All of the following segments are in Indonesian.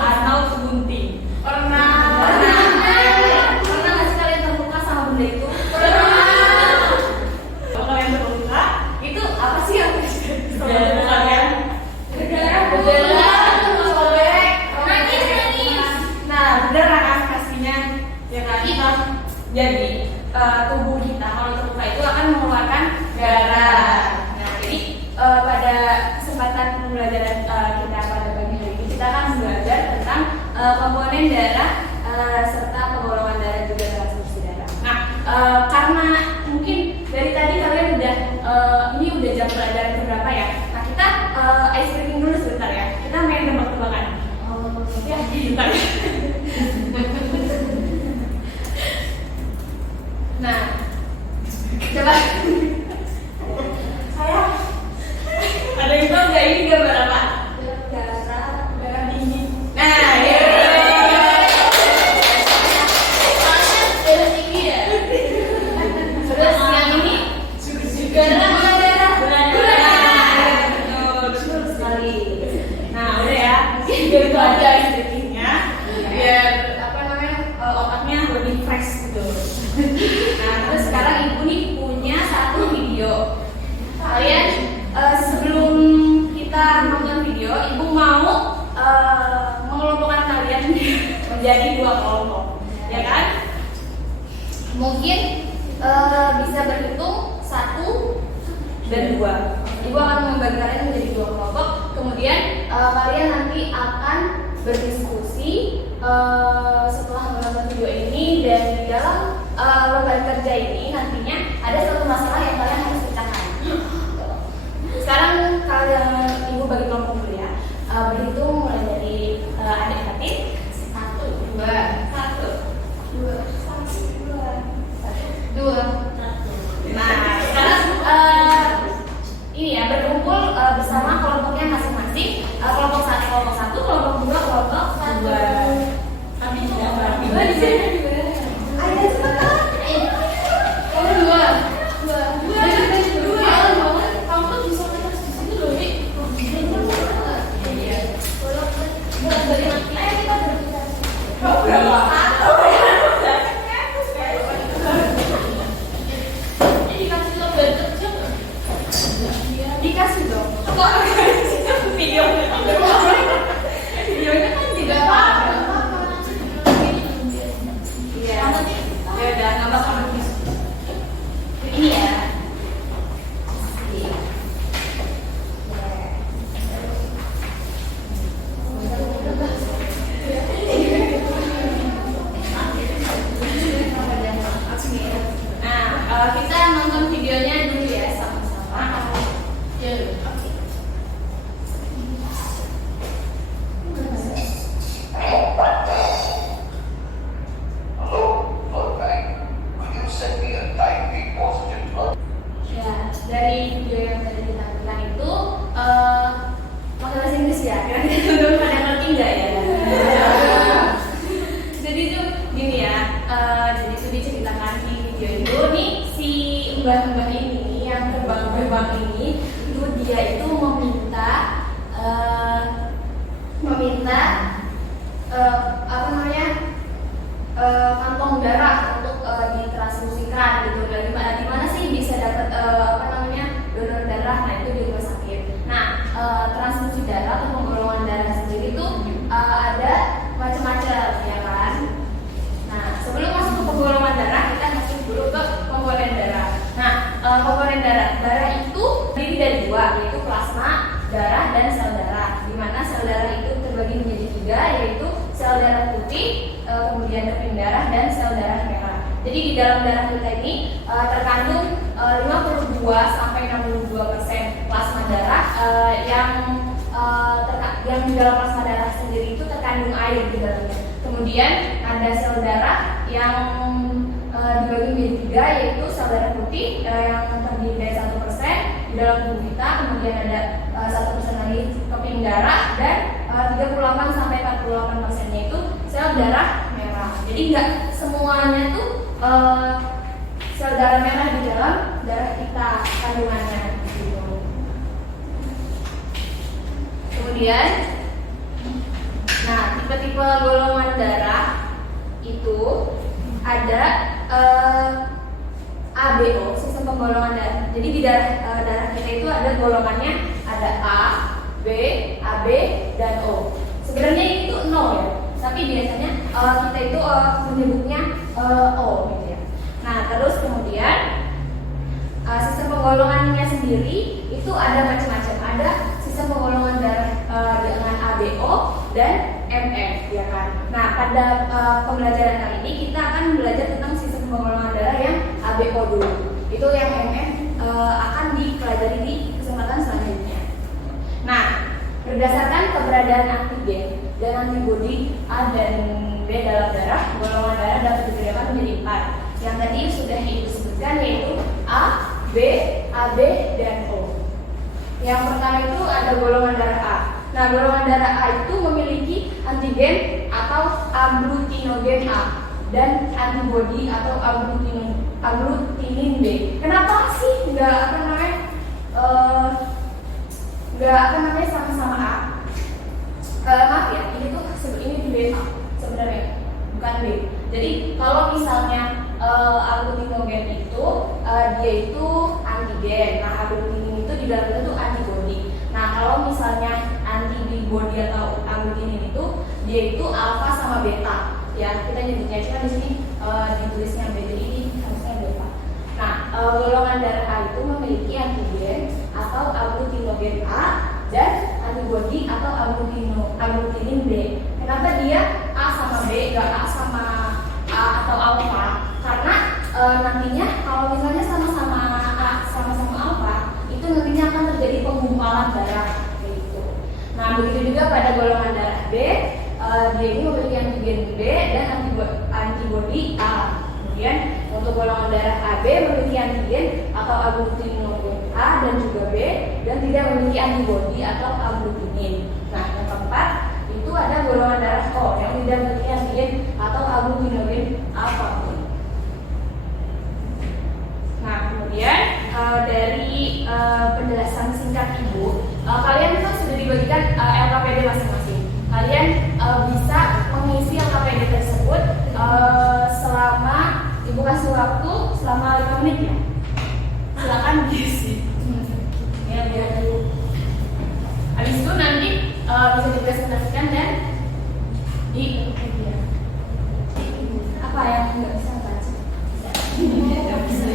atau kebunting? Pernah nggak sih kalian terluka sama benda itu? Kalau kalian terluka, Itu apa sih yang berdarah kalian? berdarah, sobek, nangis. Nah, berdarah kan pastinya, ya kan? Jadi tubuh kita kalau terluka itu akan mengeluarkan darah. Nah, jadi pada kesempatan pembelajaran kita pada pagi hari ini kita akan belajar tentang komponen darah serta penggolongan darah juga transfusi darah. Nah, karena mungkin dari tadi kalian ini udah jam pelajaran berapa ya? Nah, kita ice breaking dulu sebentar ya. Kita main tebak-tebakan. Ya, bentar. Nah, coba saya ada yang tahu nggak ini gambar apa? Darah dingin. Nah, ya. Darah tinggi ya. Terus yang ini darah. Betul sekali. Nah, udah ya. Mungkin gitu aja sedikitnya biar apa namanya otaknya lebih fresh gitu. Nah, terus sekarang ibu nih punya satu video. Kalian sebelum kita nonton video, ibu mau mengelompokkan kalian menjadi 2 kelompok, ya kan? Mungkin bisa berhitung 1 dan 2. Ibu akan membagi kalian menjadi 2 kelompok. Kemudian kalian nanti akan berdiskusi setelah menonton video ini, dan di dalam lembar kerja ini nantinya ada satu masalah yang kalian harus pecahkan. Sekarang kalian ibu bagi kelompok dulu ya. Berhitung mulai dari adik Fatin. 1, 2, 1, 2, 1, 2, 1. Nah, sekarang ini ya berkumpul bersama kelompoknya masing-masing. Kelompok 1, kelompok 2, kelompok 2. Tapi tidak rapi. Di sini juga. Ayo cepetan. Kamu 2. Kamu tuh bisa terus di situ loh, Dik. Iya. Ayo kita berbicara. Kau berapa? Dikasih lembar kerja nggak? Dikasih dong. Kok videonya kan tidak apa-apa. Iya. Ya udah, nggak bakal habis. Ini ya. Nah, kita nonton videonya dulu ya sama-sama. Ya. Ya, dari video yang tadi ditampilkan itu pakai bahasa Inggris ya. Kira-kira udah pada ngerti nggak ya? Jadi itu gini ya. Jadi itu diceritakan di video itu nih, si mbah-mbah ini yang terbang-terbang ini itu dia itu meminta apa namanya kantong darah untuk ditransfusikan gitu. Dan gimana sih bisa dapat apa namanya donor darah? Nah, itu di rumah sakit. Nah, transfusi darah atau penggolongan darah sendiri itu ada macam-macam ya kan. Nah, sebelum masuk ke penggolongan darah, kita masuk dulu ke komponen darah. Nah, komponen darah itu terdiri dari 2, yaitu plasma darah dan sel darah. Di mana sel darah itu terbagi menjadi 3, yaitu sel darah putih, kemudian keping darah, dan sel darah merah. Jadi di dalam darah kita ini terkandung 52-62% plasma darah yang di dalam plasma darah sendiri itu terkandung air di dalamnya. Kemudian ada sel darah yang dibagi menjadi 3, yaitu sel darah putih yang terdiri dari 1% di dalam tubuh kita. Kemudian ada 1% lagi keping darah, dan 38-48%-nya itu sel darah merah. Jadi nggak semuanya tuh sel darah merah di dalam darah kita kandungannya gitu. Kemudian Nah, tipe-tipe golongan darah itu ada ABO, sistem penggolongan darah. Jadi di darah kita itu ada golongannya, ada A, B, AB, dan O. Sebenarnya ini tuh 0 ya, tapi biasanya kita itu menyebutnya O gitu ya. Nah, terus kemudian sistem penggolongannya sendiri itu ada macam-macam. Ada sistem penggolongan darah dengan ABO dan MF, ya kan. Nah, pada pembelajaran kali ini kita akan belajar tentang sistem penggolongan darah yang ABO dulu. Itu yang MF akan dipelajari di kesempatan selanjutnya. Nah, berdasarkan keberadaan antigen dan antibodi A dan B dalam darah, golongan darah dapat dibedakan menjadi 4. Yang tadi sudah Ibu sebutkan, yaitu A, B, AB, dan O. Yang pertama itu ada golongan darah A. Nah, golongan darah A itu memiliki antigen atau agglutinogen A dan antibodi atau agglutinin B. Kenapa sih nggak sama-sama A? Maaf ya, ini di B sebenarnya, bukan B. Jadi kalau misalnya agglutinogen itu dia itu antigen, nah agglutinin itu di dalamnya itu antibodi. Nah, kalau misalnya antibodi atau agglutinin itu dia itu alfa sama beta. Ya, kita nyebutnya cuma di sini ditulisnya B, jadi ini harusnya beta. Nah, golongan darah A itu memiliki antigen atau agglutinogen A dan antibodi atau agglutinin B. Kenapa dia A sama B, gak A sama A atau alfa? Karena nantinya kalau misalnya sama-sama A, sama-sama alfa, itu nantinya akan terjadi penggumpalan darah kayak gitu. Nah, begitu juga pada golongan darah B, dia ini memiliki antigen B dan antibodi A. Kemudian untuk golongan darah AB memiliki antigen atau agglutinogen A dan juga B dan tidak memiliki antibodi atau agglutinin. Nah, yang keempat itu ada golongan darah O yang tidak memiliki antigen atau agglutinogen apapun. Nah, kemudian dari penjelasan singkat Ibu, kalian kan sudah dibagikan LKPD masing-masing. Kalian bisa mengisi LKPD tersebut selama Ibu kasih waktu selama 5 menit ya. Silakan diisi. Ya, biar dulu. Habis itu nanti bisa dipresentasikan dan di apa yang nggak bisa baca? Nggak bisa.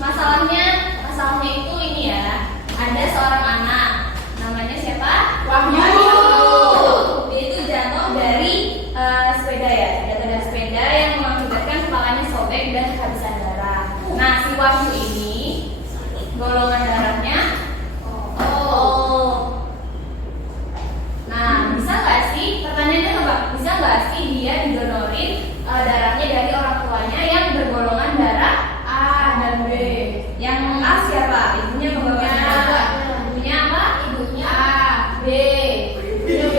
Masalahnya itu ini ya, ada seorang anak namanya siapa? Wahyu. Dia itu jatuh dari sepeda sepeda ya, jatuh dari sepeda yang mengakibatkan kepalanya sobek dan kehabisan darah. Nah, si Wahyu ini golongan darahnya O. Nah, bisa nggak sih? Pertanyaannya apa? Bisa nggak sih dia didonorin darahnya dari orang tuanya yang bergolongan darah A dan B? Yang A siapa? Ibunya pembawanya. Ibunya apa? Ibunya A. B. Ibunya B.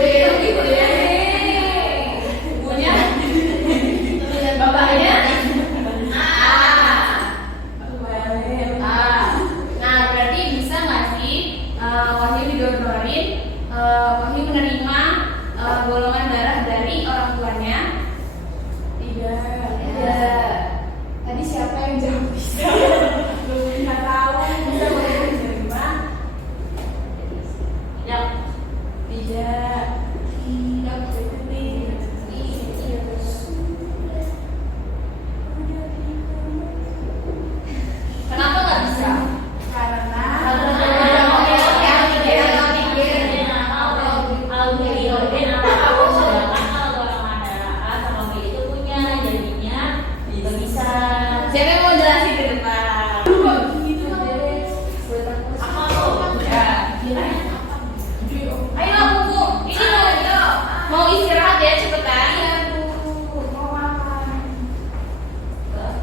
Ibunya bapaknya A. Nah, berarti bisa nggak sih Wahyu didonorin? Wahyu menerima golongan darah dari orang tuanya? Tidak. Tadi siapa yang jawab bisa? Belum nggak tahu. Bisa boleh menerima? Tidak. Tidak. Kenapa nggak bisa? Karena siapa yang mau jelasin ke depan? Ayo Bu, ini mau istirahat ya cepetan.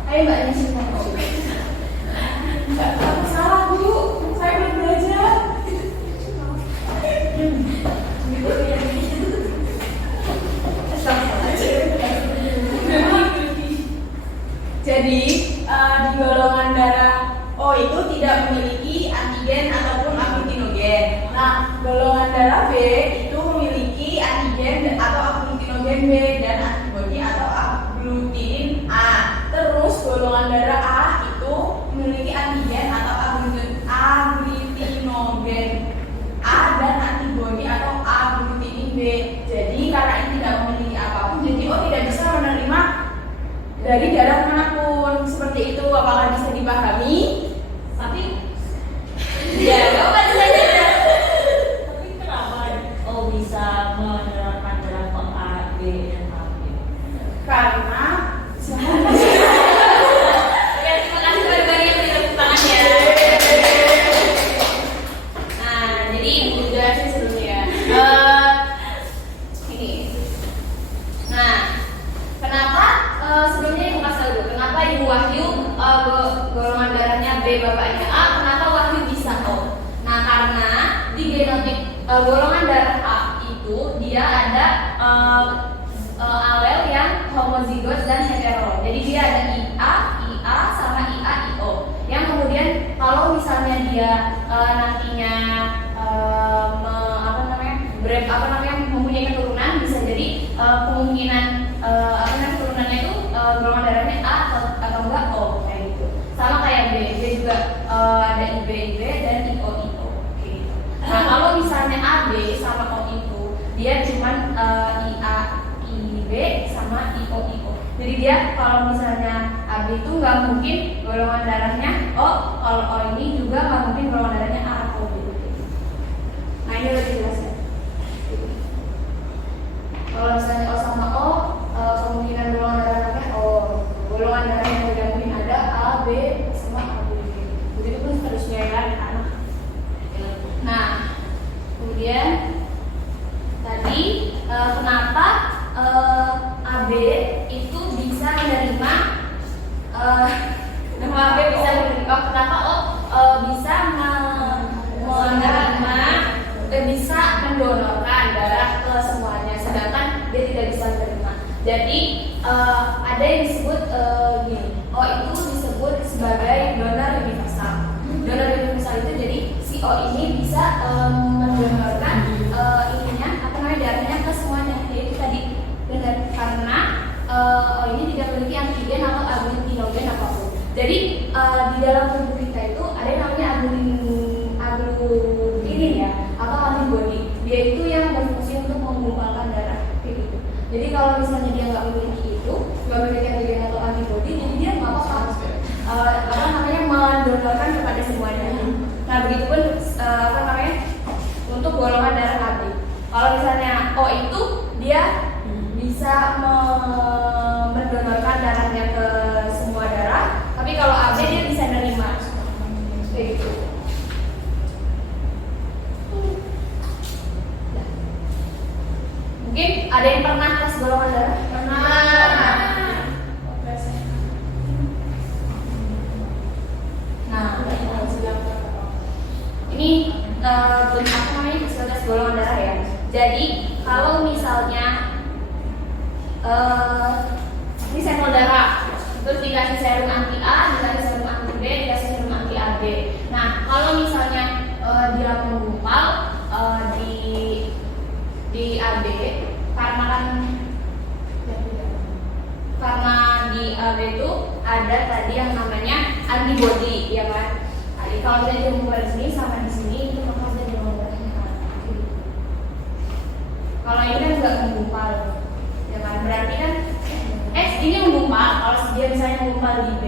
Ayo Mbak Nisi mau. Enggak salah Bu, saya belum belajar. Jadi di golongan darah O itu tidak memiliki antigen ataupun aglutinogen. Nah, golongan darah B itu memiliki antigen atau aglutinogen B dan antibodi atau aglutin A. Terus golongan darah A itu memiliki antigen atau aglutinogen A dan antibodi atau aglutinin B. Jadi karena ini tidak memiliki apapun, jadi O tidak bisa menerima dari darah manapun. Seperti itu, apakah bisa dipahami? Tapi ya, coba saja. Tapi kenapa bisa menerapkan darah ke A, B, dan AB? Karena ya, terima kasih bagi yang tepuk tangan ya. Nah, jadi Ibu jelasin sebelumnya. Ini. Nah, kenapa sebelumnya Ibu kasih tahu dulu, kenapa Ibu Wahyu golongan darahnya B, bapaknya A, kenapa Wahyu bisa O? Nah, karena di genotip golongan darah A itu dia ada alel yang homozigot dan hetero. Jadi dia ada IA, sama IA, IO. Yang kemudian kalau misalnya dia nantinya mempunyai keturunan, bisa jadi kemungkinan turunannya itu golongan darahnya A atau enggak O kayak gitu. Sama kayak B, dia juga ada IB dan IO. Gitu. Nah, kalau misalnya AB sama O itu dia cuman IA, IB sama IO. Jadi dia kalau misalnya AB itu nggak mungkin golongan darahnya O, kalau O ini juga nggak mungkin golongan darahnya A atau B. Nah, ini lebih jelas ya. Kalau misalnya O sama O, kemungkinan golongan darahnya O. Golongan darah yang tidak mungkin ada A, B sama A, B. Begitu pun seterusnya ya anak. Nah, kemudian tadi kenapa AB itu bisa menerima kenapa AB bisa menerima? Kenapa O bisa menerima bisa mendonorkan darah ke semuanya, sedangkan dia tidak bisa menerima. Jadi ada yang disebut gini, O itu disebut sebagai donor universal. Donor universal itu jadi si O ini bisa mendonorkan darahnya ke semuanya. Yaitu tadi benar karena O ini tidak memiliki antigen atau aglutinogen apapun. Jadi di dalam tubuh kita itu ada yang namanya aglutinin ya, atau antibody. Dia itu yang berfungsi untuk menggumpalkan darah gitu. Jadi kalau misalnya dia nggak memiliki itu, nggak memiliki antigen atau antibody, jadi dia nggak apa-apa mendonorkan kepada semuanya. Nah, begitupun untuk golongan darah AB. Kalau misalnya O itu dia bisa AB itu ada tadi yang namanya antibody, ya kan? Jadi kalau misalnya dikumpulkan di sini sama di sini itu maka bisa diomongin. Kalau ini kan nggak menggumpal, ya kan? Berarti kan X ini menggumpal. Kalau dia misalnya menggumpal di B,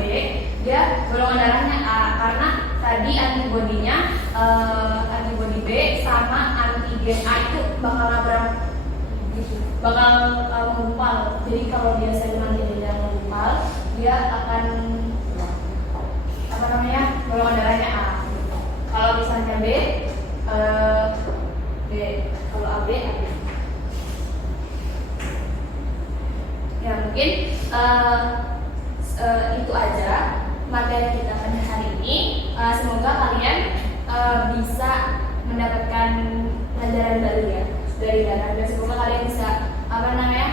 dia golongan darahnya A karena tadi antibodinya antibody B sama antigen A itu bakal nabrak gitu, bakal menggumpal. Jadi kalau dia segmen tidak menggumpal, dia akan apa namanya golongan darahnya A. Kalau misalnya B, B. Kalau AB, AB. Ya mungkin itu aja materi kita pada hari ini. Semoga kalian bisa mendapatkan pelajaran baru ya dari darah, dan semoga kalian bisa apa namanya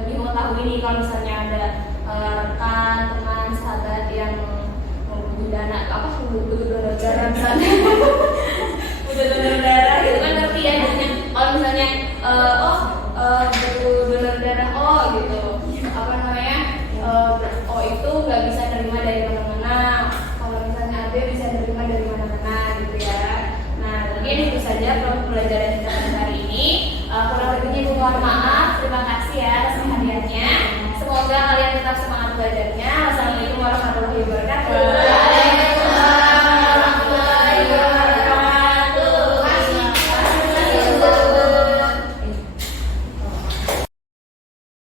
lebih mengetahui nih kalau misalnya ada rekan, teman, sahabat yang butuh dana apa butuh donor darah misalnya butuh donor darah gitu kan, ngerti ya jadinya kalau misalnya butuh donor darah gitu apa namanya O itu nggak bisa nerima dari mana-mana, kalau misalnya AB bisa nerima dari mana-mana gitu ya. Nah mungkin itu saja pelajaran kita pada hari ini. Kurang lebihnya mohon maaf. Terima kasih ya atas perhatiannya. Semoga kalian tetap semangat belajar.